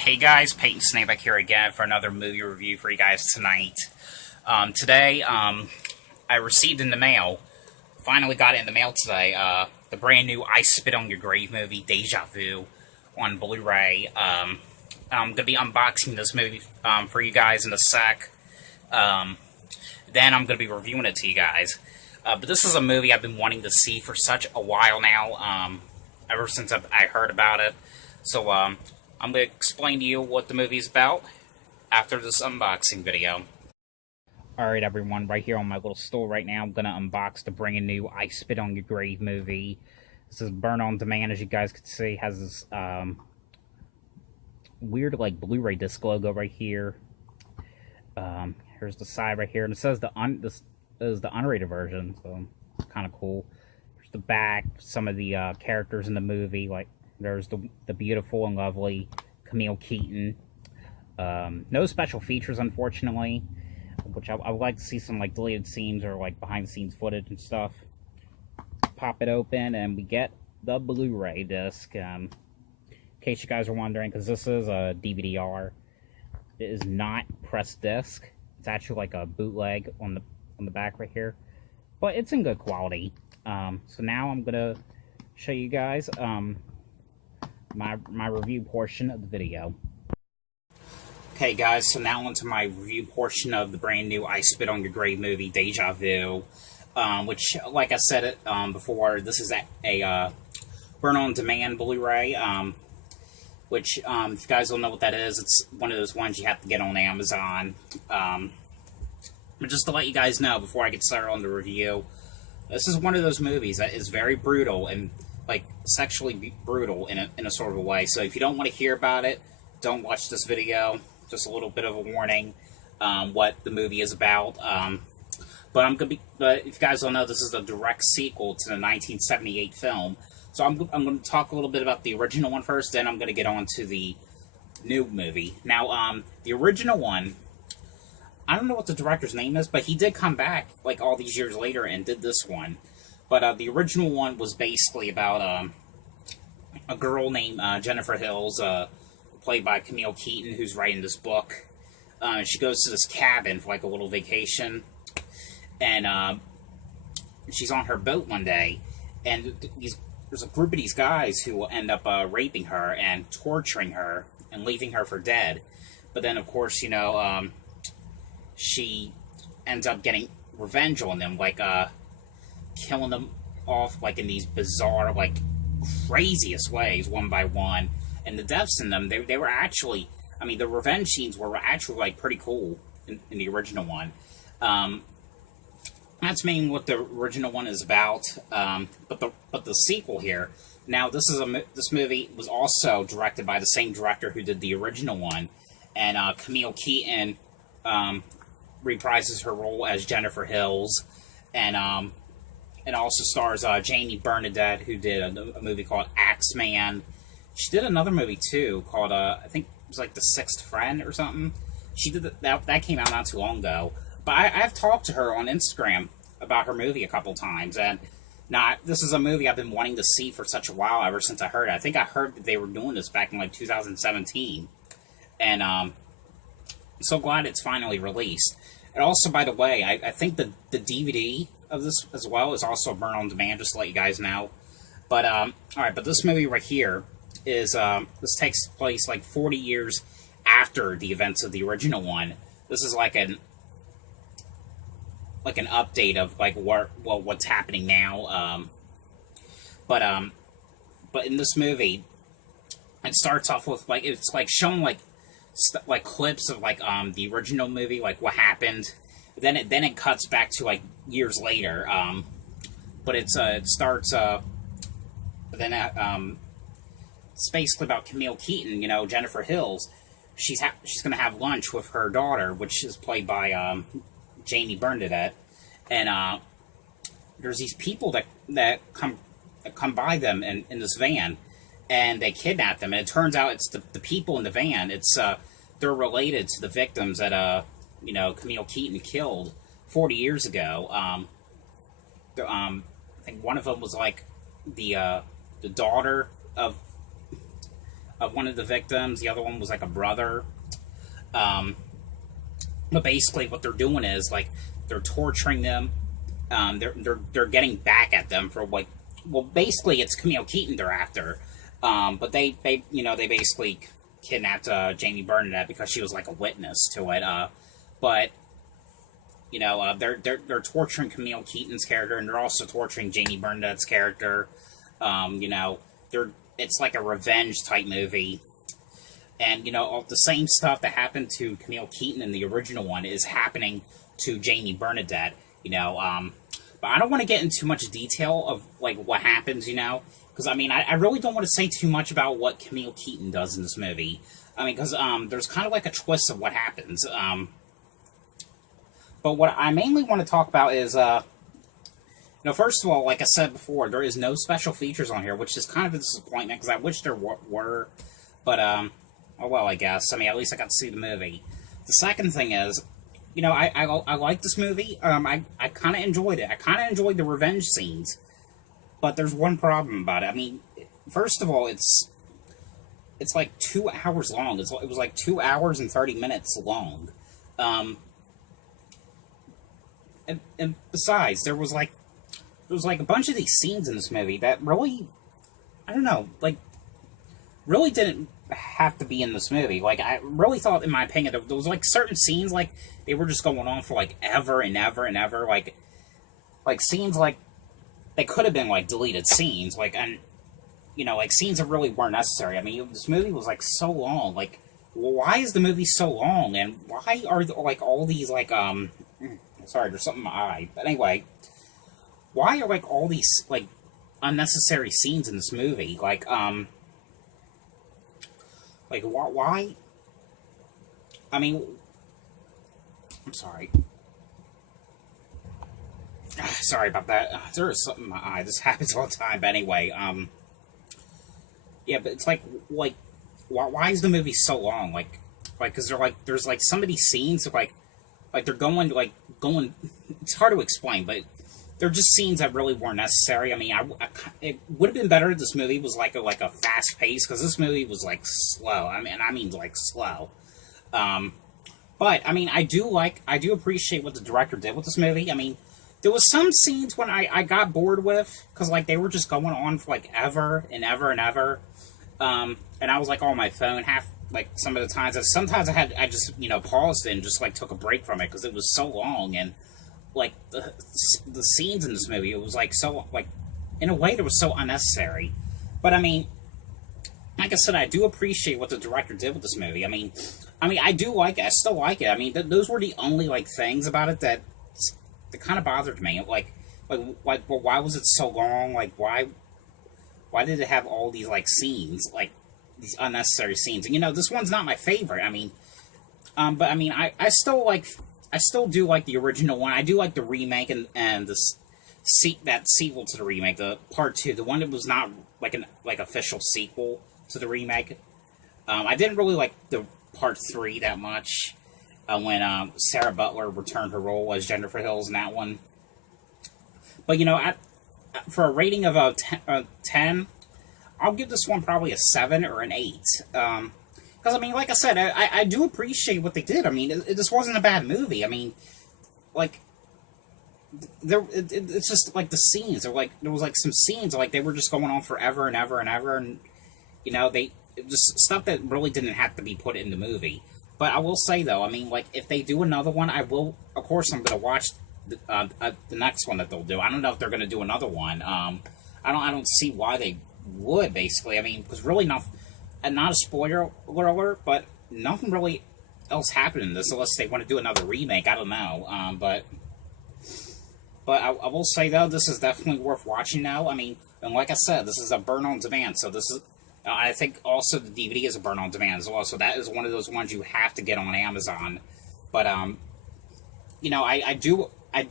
Hey guys, Peyton Snapeback here again for another movie review for you guys tonight. Today, I received in the mail, finally got it in the mail today, the brand new I Spit on Your Grave movie, Deja Vu, on Blu-ray. I'm going to be unboxing this movie for you guys in a sec. Then I'm going to be reviewing it to you guys. But this is a movie I've been wanting to see for such a while now, ever since I heard about it. So, I'm going to explain to you what the movie's about after this unboxing video. Alright everyone, right here on my little stool right now, I'm going to unbox the brand new I Spit on Your Grave movie. This is Burn on Demand, as you guys can see. It has this weird like Blu-ray disc logo right here. Here's the side right here, and it says this is the unrated version, so it's kind of cool. Here's the back, some of the characters in the movie, like there's the beautiful and lovely Camille Keaton. No special features, unfortunately, which I would like to see some like deleted scenes or like behind the scenes footage and stuff. Pop it open, and we get the Blu-ray disc. In case you guys are wondering, because this is a DVD-R, it is not pressed disc. It's actually like a bootleg on the back right here, but it's in good quality. So now I'm gonna show you guys my review portion of the video. Okay guys, so now onto my review portion of the brand new I Spit on Your Grave movie, Deja Vu, which, like I said it before, this is a Burn on Demand Blu-ray, which, if you guys don't know what that is, it's one of those ones you have to get on Amazon. But just to let you guys know before I get started on the review, this is one of those movies that is very brutal and like sexually brutal in a sort of a way. So if you don't want to hear about it, don't watch this video. Just a little bit of a warning what the movie is about. But if you guys don't know, this is the direct sequel to the 1978 film. So I'm going to talk a little bit about the original one first, then I'm going to get on to the new movie. Now, the original one, I don't know what the director's name is, but he did come back like all these years later and did this one. But the original one was basically about a girl named Jennifer Hills, played by Camille Keaton, who's writing this book. She goes to this cabin for like a little vacation, and she's on her boat one day, and there's a group of these guys who will end up raping her and torturing her and leaving her for dead. But then, of course, you know, she ends up getting revenge on them, like killing them off like in these bizarre, like craziest ways, one by one. And the deaths in them, they were actually, I mean, the revenge scenes were actually like pretty cool in the original one. That's mainly what the original one is about. But the sequel here, now this movie was also directed by the same director who did the original one, and Camille Keaton reprises her role as Jennifer Hills, and also stars Jamie Bernadette, who did a movie called Axeman. She did another movie too called I think it was like The Sixth Friend or something. She did that came out not too long ago. But I've talked to her on Instagram about her movie a couple times, and now this is a movie I've been wanting to see for such a while, ever since I heard it. I think I heard that they were doing this back in like 2017, and I'm so glad it's finally released. And also, by the way, I think the DVD of this as well is also Burn on Demand, just to let you guys know. But alright, but this movie right here is this takes place like 40 years after the events of the original one. This is like an update of like what's happening now. But in this movie, it starts off with like it's like showing like clips of like the original movie, like what happened. Then it cuts back to like years later. But it starts it's basically about Camille Keaton, you know, Jennifer Hills. She's gonna have lunch with her daughter, which is played by Jamie Bernadette, and there's these people that come by them in this van, and they kidnap them. And it turns out it's the people in the van. It's they're related to the victims that you know, Camille Keaton killed 40 years ago. I think one of them was like the daughter of of one of the victims. The other one was like a brother. Um, but basically, what they're doing is like they're torturing them. They're getting back at them for like, well, basically it's Camille Keaton they're after. But they they basically kidnapped Jamie Bernadette because she was like a witness to it. But they're torturing Camille Keaton's character, and they're also torturing Jamie Bernadette's character. They're it's like a revenge type movie, and all the same stuff that happened to Camille Keaton in the original one is happening to Jamie Bernadette. But I don't want to get into too much detail of like what happens. Because I mean, I really don't want to say too much about what Camille Keaton does in this movie. I mean, because there's kind of like a twist of what happens. But what I mainly want to talk about is, first of all, like I said before, there is no special features on here, which is kind of a disappointment because I wish there were. But, oh well, I guess. I mean, at least I got to see the movie. The second thing is, I like this movie. I kind of enjoyed it. I kind of enjoyed the revenge scenes. But there's one problem about it. I mean, first of all, it's like 2 hours long. It was like 2 hours and 30 minutes long. And besides, there was like a bunch of these scenes in this movie that really, I don't know, like, really didn't have to be in this movie. Like, I really thought, in my opinion, there was like certain scenes, like, they were just going on for like ever and ever and ever. Like scenes like, they could have been like deleted scenes, like, and like scenes that really weren't necessary. I mean, this movie was like so long. Like, why is the movie so long? And why are like all these like sorry, there's something in my eye. But anyway, why are like all these like unnecessary scenes in this movie? Like why? I mean, I'm sorry. Sorry about that. There is something in my eye. This happens all the time. But anyway, yeah, but it's like why is the movie so long? Like, because there's like some of these scenes of like they're going. It's hard to explain, but they're just scenes that really weren't necessary. I mean, it would have been better if this movie was like a fast pace, because this movie was like slow. I mean like slow. But I mean, I do appreciate what the director did with this movie. I mean, there was some scenes when I got bored with, because like they were just going on for like ever and ever and ever. And I was like on my phone like some of the times. Sometimes I just paused it and just like took a break from it because it was so long. And like the scenes in this movie, it was like so like, in a way, it was so unnecessary. But I mean, like I said, I do appreciate what the director did with this movie. I mean, I do like it. I still like it. I mean, those were the only like things about it that kind of bothered me. Like, well, why was it so long? Like, why did it have all these like scenes, like these unnecessary scenes? And this one's not my favorite. I mean, but I mean, I still do like the original one. I do like the remake and that sequel to the remake, the part 2, the one that was not like an official sequel to the remake. I didn't really like the part 3 that much. When Sarah Butler returned her role as Jennifer Hills in that one. But for a rating of 10, I'll give this one probably a 7 or an 8. Because, I mean, like I said, I do appreciate what they did. I mean, this wasn't a bad movie. I mean, like, it's just, like, the scenes. There was, like, some scenes, like, they were just going on forever and ever and ever. And, just stuff that really didn't have to be put in the movie. But I will say, though, I mean, like, if they do another one, I will, of course, I'm going to watch the next one that they'll do. I don't know if they're going to do another one. I don't see why they would, basically. I mean, because really not a spoiler alert, but nothing really else happened in this unless they want to do another remake. I don't know. But I will say, though, this is definitely worth watching now. I mean, and like I said, this is a burn-on-demand, so this is... I think also the DVD is a burn-on-demand as well, so that is one of those ones you have to get on Amazon. But, I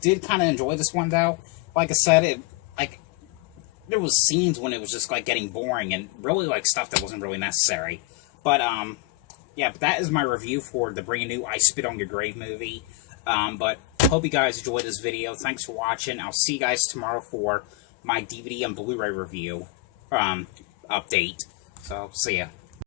did kind of enjoy this one, though. Like I said, there was scenes when it was just, like, getting boring and really, like, stuff that wasn't really necessary. But, yeah, but that is my review for the brand new I Spit on Your Grave movie. But hope you guys enjoyed this video. Thanks for watching. I'll see you guys tomorrow for my DVD and Blu-ray review, update. So, see ya.